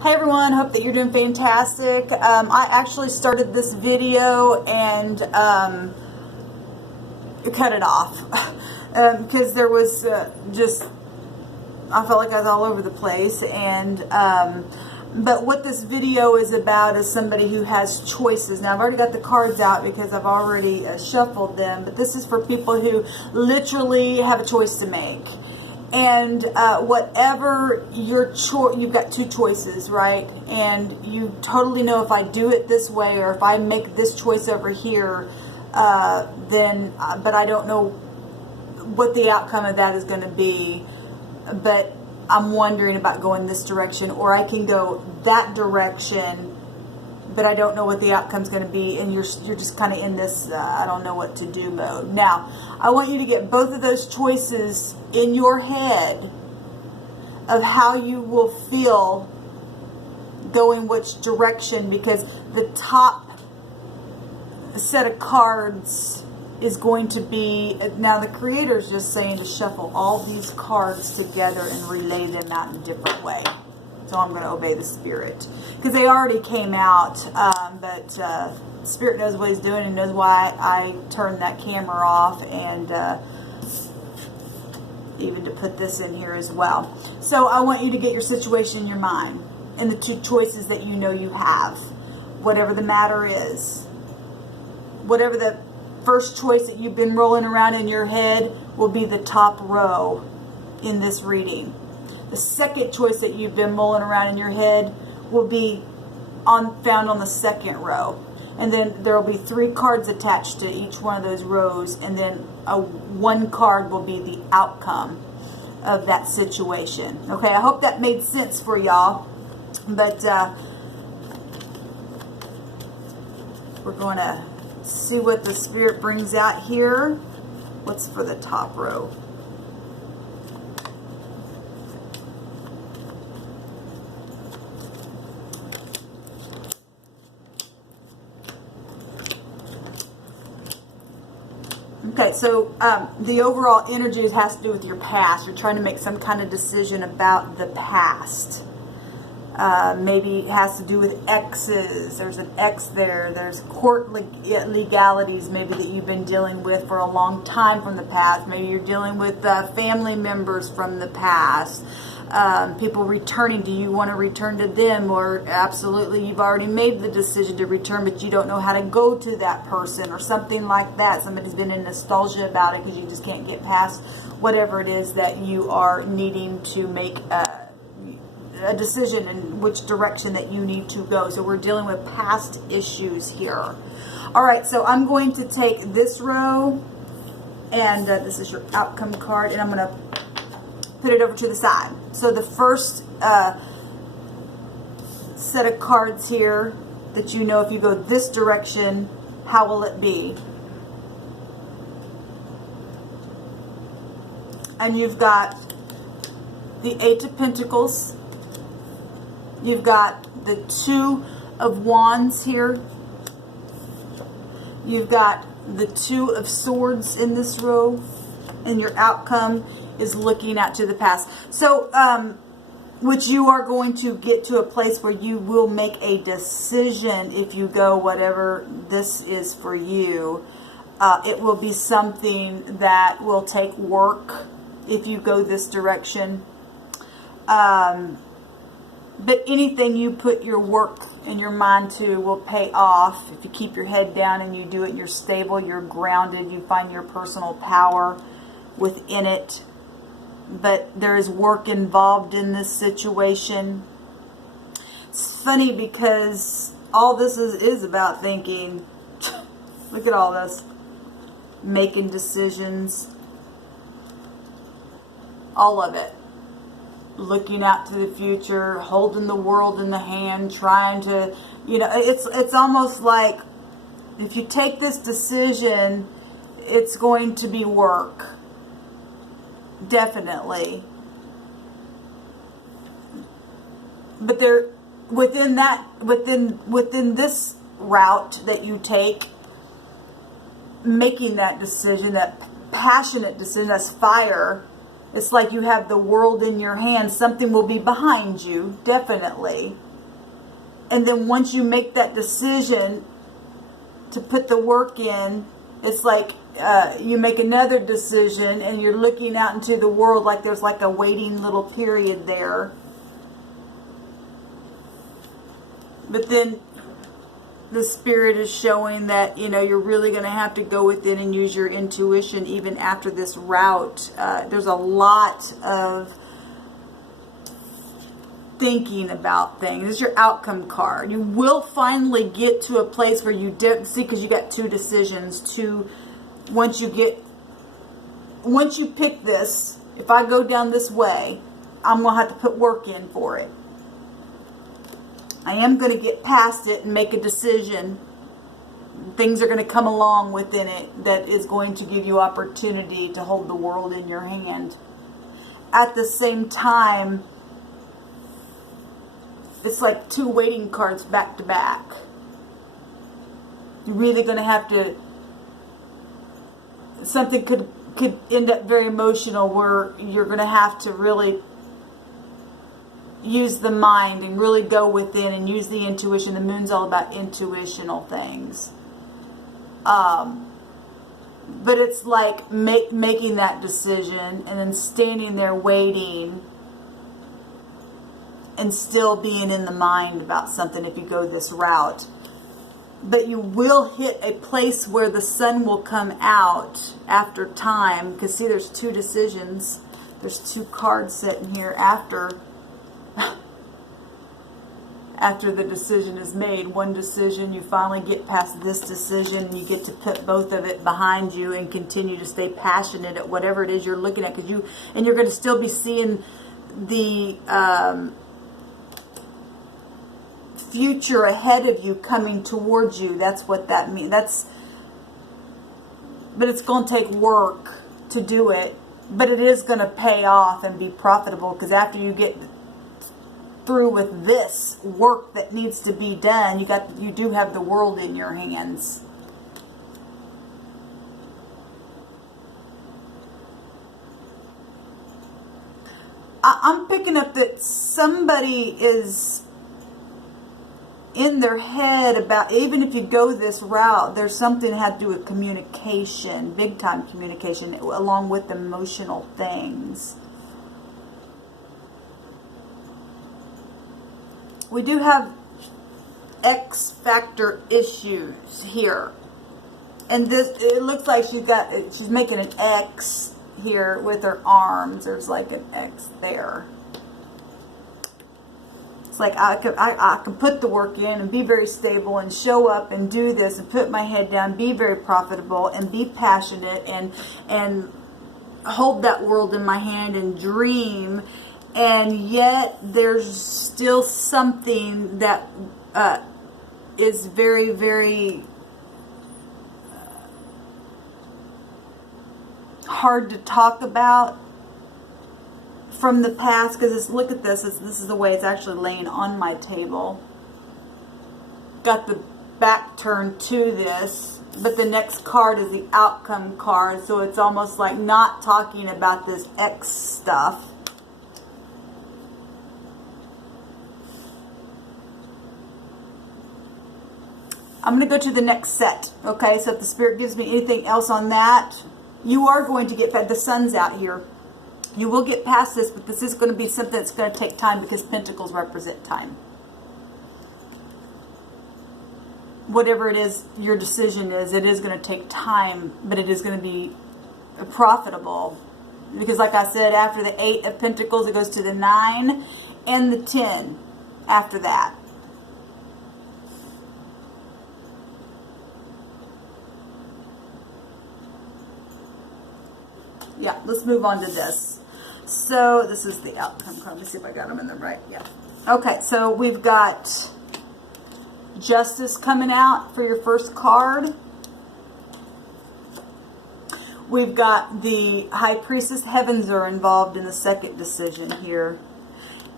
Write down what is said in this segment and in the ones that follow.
Hi everyone, hope that you're doing fantastic. I actually started this video and cut it off because there was I felt like I was all over the place. And but what this video is about is somebody who has choices. Now I've already got the cards out because I've already shuffled them, but this is for people who literally have a choice to make. And whatever your choice, you've got two choices, right? And you totally know if I do it this way or if I make this choice over here, but I don't know what the outcome of that is going to be. But I'm wondering about going this direction, or I can go that direction, but I don't know what the outcome is going to be, and you're just kind of in this I don't know what to do mode. Now, I want you to get both of those choices in your head of how you will feel going which direction, because the top set of cards is going to be, now the creator is just saying to shuffle all these cards together and relay them out in a different way. So I'm going to obey the Spirit because they already came out, but Spirit knows what he's doing and knows why I turned that camera off, and even to put this in here as well. So I want you to get your situation in your mind and the two choices that you know you have, whatever the matter is. Whatever the first choice that you've been rolling around in your head will be the top row in this reading. The second choice that you've been mulling around in your head will be found on the second row. And then there will be 3 cards attached to each one of those rows. And then one card will be the outcome of that situation. Okay, I hope that made sense for y'all. But we're going to see what the Spirit brings out here. What's for the top row? Okay, so the overall energy has to do with your past. You're trying to make some kind of decision about the past. Maybe it has to do with exes. There's an ex there. There's court legalities maybe that you've been dealing with for a long time from the past. Maybe you're dealing with family members from the past. People returning. Do you want to return to them? Or absolutely you've already made the decision to return, but you don't know how to go to that person, or something like that. Somebody's been in nostalgia about it because you just can't get past whatever it is that you are needing to make a decision in which direction that you need to go. So we're dealing with past issues here. All right, so I'm going to take this row, and this is your outcome card, and I'm going to put it over to the side. So the first set of cards here that you know if you go this direction, how will it be? And you've got the 8 of Pentacles. You've got the 2 of Wands here. You've got the 2 of Swords in this row. And your outcome is looking out to the past. So, which you are going to get to a place where you will make a decision if you go whatever this is for you. It will be something that will take work if you go this direction. But anything you put your work and your mind to will pay off if you keep your head down and you do it. You're stable, you're grounded, you find your personal power within it. But there is work involved in this situation. It's funny because all this is about thinking. Look at all this. Making decisions. All of it. Looking out to the future, holding the world in the hand, trying to, it's almost like if you take this decision, it's going to be work. Definitely. But there, within this route that you take, making that decision, that passionate decision, that's fire. It's like you have the world in your hands. Something will be behind you, definitely. And then once you make that decision to put the work in, it's like you make another decision and you're looking out into the world like there's like a waiting little period there. But then the Spirit is showing that, you know, you're really going to have to go within and use your intuition even after this route. There's a lot of thinking about things. This is your outcome card. You will finally get to a place where you see, because you got two decisions. Once you pick this, if I go down this way, I'm going to have to put work in for it. I am going to get past it and make a decision. Things are going to come along within it that is going to give you opportunity to hold the world in your hand. At the same time, it's like two waiting cards back to back. You're really going to have to, something could end up very emotional where you're going to have to really use the mind and really go within and use the intuition. The moon's all about intuitional things. But it's like making that decision and then standing there waiting and still being in the mind about something if you go this route. But you will hit a place where the sun will come out after time. Because see, there's two decisions. There's two cards sitting here after the decision is made. One decision, you finally get past this decision and you get to put both of it behind you and continue to stay passionate at whatever it is you're looking at, because you're going to still be seeing the future ahead of you coming towards you. That's what that means. But it's going to take work to do it, but it is going to pay off and be profitable, because after you get through with this work that needs to be done, you do have the world in your hands. I'm picking up that somebody is in their head about, even if you go this route, there's something that had to do with communication, big time communication, along with emotional things. We do have X factor issues here. And this, it looks like she's making an X here with her arms. There's like an X there. It's like I can put the work in and be very stable and show up and do this and put my head down, be very profitable and be passionate and hold that world in my hand and dream. And yet there's still something that is very, very hard to talk about from the past, because look at this. This is the way it's actually laying on my table. Got the back turned to this, but the next card is the outcome card, so it's almost like not talking about this X stuff. I'm going to go to the next set. Okay, so if the Spirit gives me anything else on that, you are going to get fed. The sun's out here. You will get past this, but this is going to be something that's going to take time, because Pentacles represent time. Whatever it is your decision is, it is going to take time, but it is going to be profitable. Because like I said, after the 8 of Pentacles, it goes to the 9 and the 10 after that. Yeah, let's move on to this. So this is the outcome card. Let me see if I got them in the right. Yeah. Okay, so we've got Justice coming out for your first card. We've got the High Priestess. Heavens are involved in the second decision here.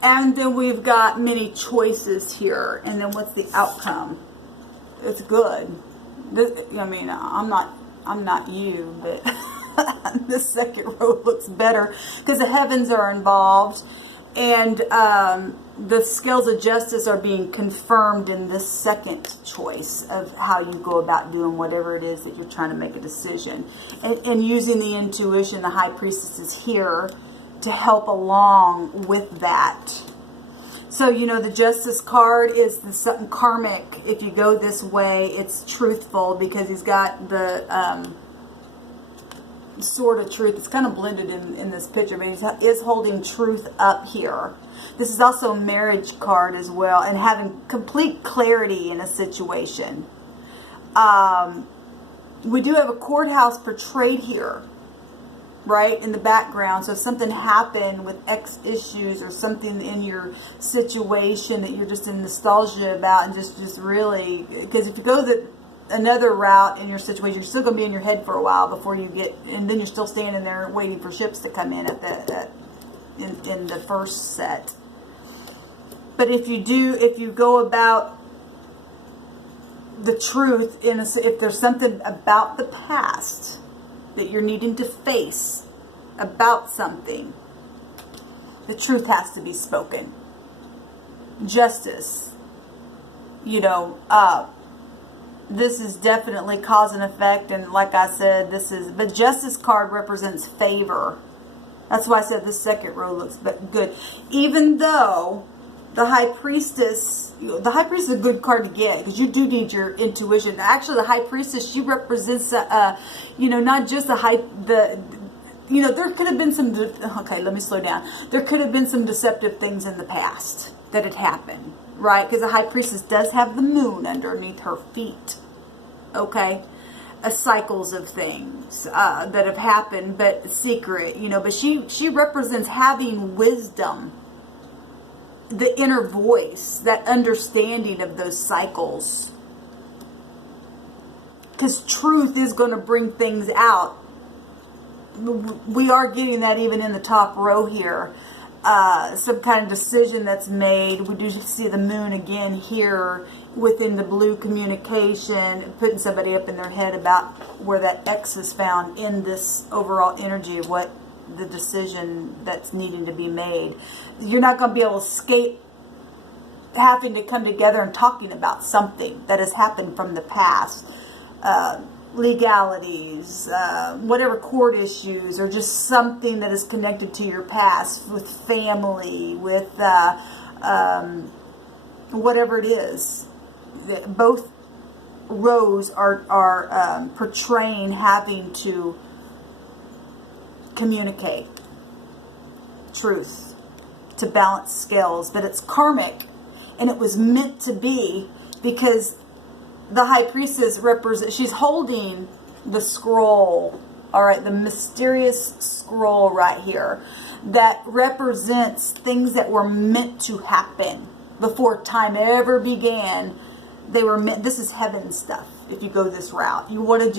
And then we've got many choices here. And then what's the outcome? It's good. I mean, I'm not you, but this second row looks better because the heavens are involved. And the scales of justice are being confirmed in this second choice of how you go about doing whatever it is that you're trying to make a decision. And using the intuition, the high priestess is here to help along with that. So, you know, the justice card is the something karmic. If you go this way, it's truthful because he's got the sword of truth. It's kind of blended in this picture, but he is holding truth up here. This is also a marriage card as well, and having complete clarity in a situation. We do have a courthouse portrayed here, right, in the background. So if something happened with X issues or something in your situation that you're just in nostalgia about, and just really, because if you go another route in your situation, you're still going to be in your head for a while before you get, and then you're still standing there waiting for ships to come in in the first set. But if you go about the truth, if there's something about the past that you're needing to face about something, the truth has to be spoken. Justice, you know, this is definitely cause and effect, and like I said, but justice card represents favor. That's why I said the second row looks good. Even though the high priestess is a good card to get because you do need your intuition. Actually, the high priestess, she represents, you know, not just you know, there could have been some, okay, let me slow down. There could have been some deceptive things in the past that had happened, right? Because the high priestess does have the moon underneath her feet, okay? Cycles of things that have happened, but secret, you know, but she represents having wisdom, the inner voice, that understanding of those cycles. Because truth is going to bring things out. We are getting that even in the top row here. Some kind of decision that's made. We do see the moon again here within the blue communication, putting somebody up in their head about where that X is found in this overall energy of what the decision that's needing to be made. You're not going to be able to escape having to come together and talking about something that has happened from the past. Legalities, whatever court issues, or just something that is connected to your past with family, with whatever it is. Both rows are portraying having to communicate truth to balance scales, but it's karmic, and it was meant to be because the high priestess she's holding the scroll, all right, the mysterious scroll right here that represents things that were meant to happen before time ever began. They were meant. This is heaven stuff. If you go this route, you want to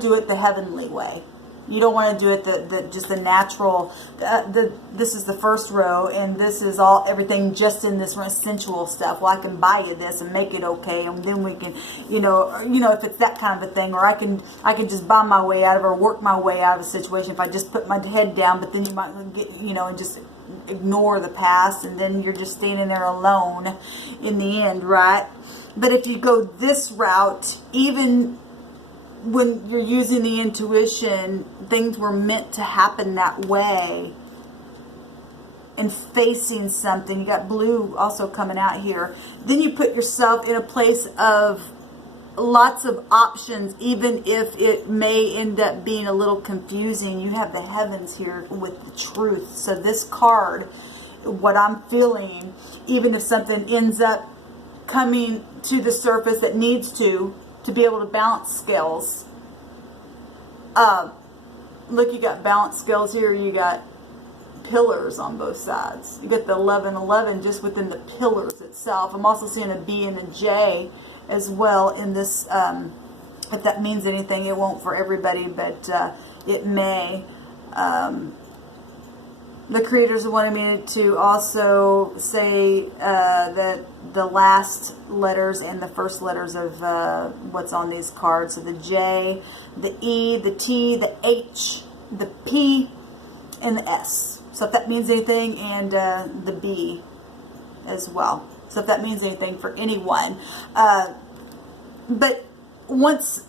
do it the heavenly way. You don't want to do it just the natural. This is the first row, and this is everything just in this sensual stuff. Well, I can buy you this and make it okay, and then we can, you know, if it's that kind of a thing, or I can just buy my way out of it, or work my way out of a situation if I just put my head down. But then you might get, you know, and just ignore the past, and then you're just standing there alone in the end, right? But if you go this route, even when you're using the intuition, things were meant to happen that way. And facing something, you got blue also coming out here. Then you put yourself in a place of lots of options, even if it may end up being a little confusing. You have the heavens here with the truth. So this card, what I'm feeling, even if something ends up coming to the surface that needs to be able to balance scales. Look, you got balance scales here. You got pillars on both sides. You get the 1111 just within the pillars itself. I'm also seeing a B and a J as well in this. If that means anything, it won't for everybody, but it may. The creators wanted me to also say that the last letters and the first letters of what's on these cards. So the J, the E, the T, the H, the P, and the S. So if that means anything, and the B as well. So if that means anything for anyone. But once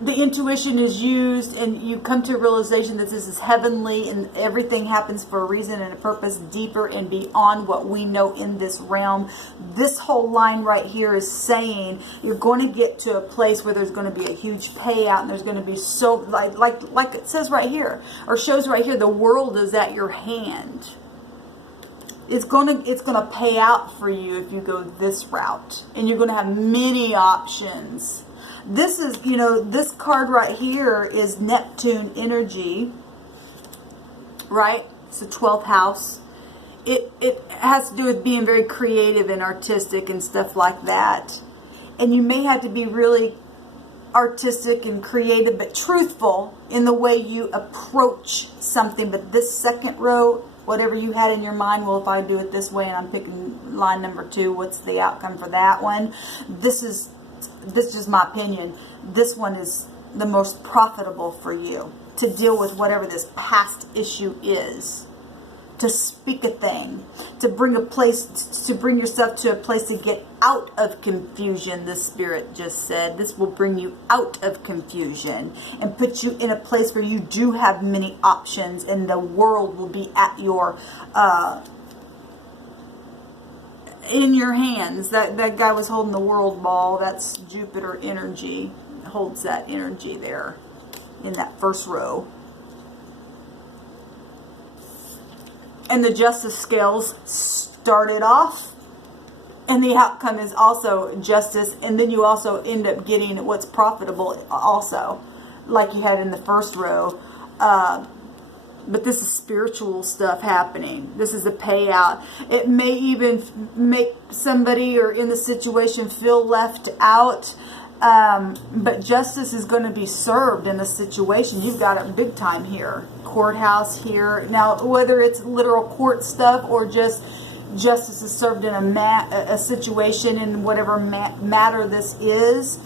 the intuition is used and you come to a realization that this is heavenly and everything happens for a reason and a purpose, deeper and beyond what we know in this realm, this whole line right here is saying you're going to get to a place where there's going to be a huge payout, and there's going to be so, like it says right here, or shows right here, the world is at your hand. It's going to pay out for you if you go this route, and you're going to have many options. This is, you know, this card right here is Neptune energy, right? It's the 12th house. It has to do with being very creative and artistic and stuff like that. And you may have to be really artistic and creative, but truthful in the way you approach something. But this second row, whatever you had in your mind, well, if I do it this way and I'm picking line number 2, what's the outcome for that one? This is just my opinion. This one is the most profitable for you to deal with whatever this past issue is. To speak a thing, to bring yourself to a place to get out of confusion. The Spirit just said this will bring you out of confusion and put you in a place where you do have many options, and the world will be at your in your hands. That guy was holding the world ball. That's Jupiter energy. Holds that energy there in that first row. And the justice scales started off, and the outcome is also justice, and then you also end up getting what's profitable also, like you had in the first row. But this is spiritual stuff happening. This is a payout. It may even make somebody or in the situation feel left out. But justice is going to be served in the situation. You've got it big time here. Courthouse here. Now, whether it's literal court stuff or just justice is served in a situation in whatever matter this is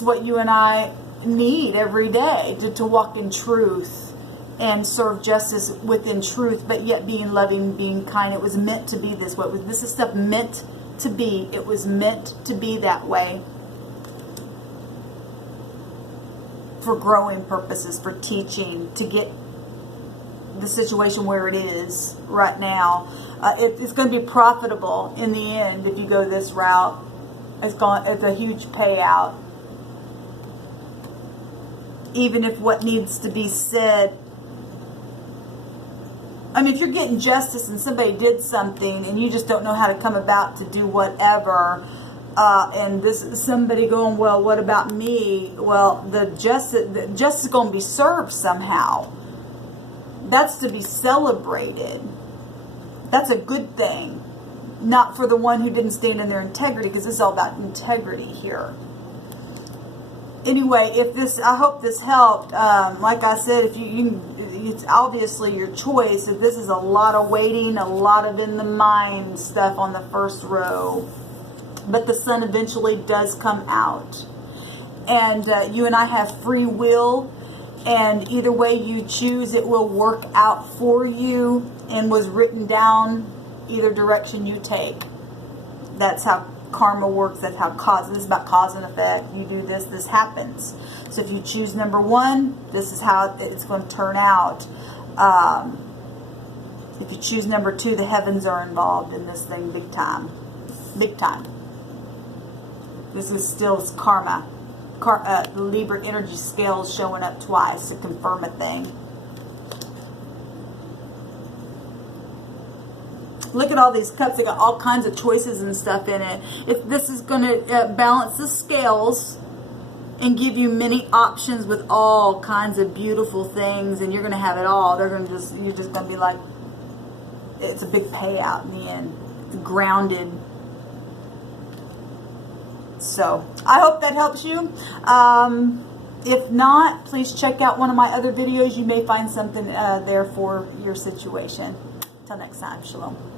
what you and I need every day to walk in truth and serve justice within truth, but yet being loving, being kind. It was meant to be this way. This is stuff meant to be. It was meant to be that way. For growing purposes, for teaching, to get the situation where it is right now. It's going to be profitable in the end if you go this route. It's a huge payout. Even if what needs to be said, I mean, if you're getting justice and somebody did something and you just don't know how to come about to do whatever, and this is somebody going, well, what about me? Well, the justice is going to be served somehow. That's to be celebrated. That's a good thing. Not for the one who didn't stand in their integrity, because this is all about integrity here. Anyway, I hope this helped. Like I said, if it's obviously your choice. If this is a lot of waiting, a lot of in the mind stuff on the first row. But the sun eventually does come out. And you and I have free will. And either way you choose, it will work out for you. And was written down either direction you take. That's how karma works. That's how this is about cause and effect. You do this, this happens. So if you choose number 1, this is how it's going to turn out. If you choose number 2, the heavens are involved in this thing big time. Big time. This is still karma. The Libra energy scale is showing up twice to confirm a thing. Look at all these cups. They got all kinds of choices and stuff in it. If this is going to balance the scales and give you many options with all kinds of beautiful things, and you're going to have it all. You're just going to be like, it's a big payout in the end. It's grounded. So I hope that helps you. If not, please check out one of my other videos. You may find something there for your situation. Till next time, shalom.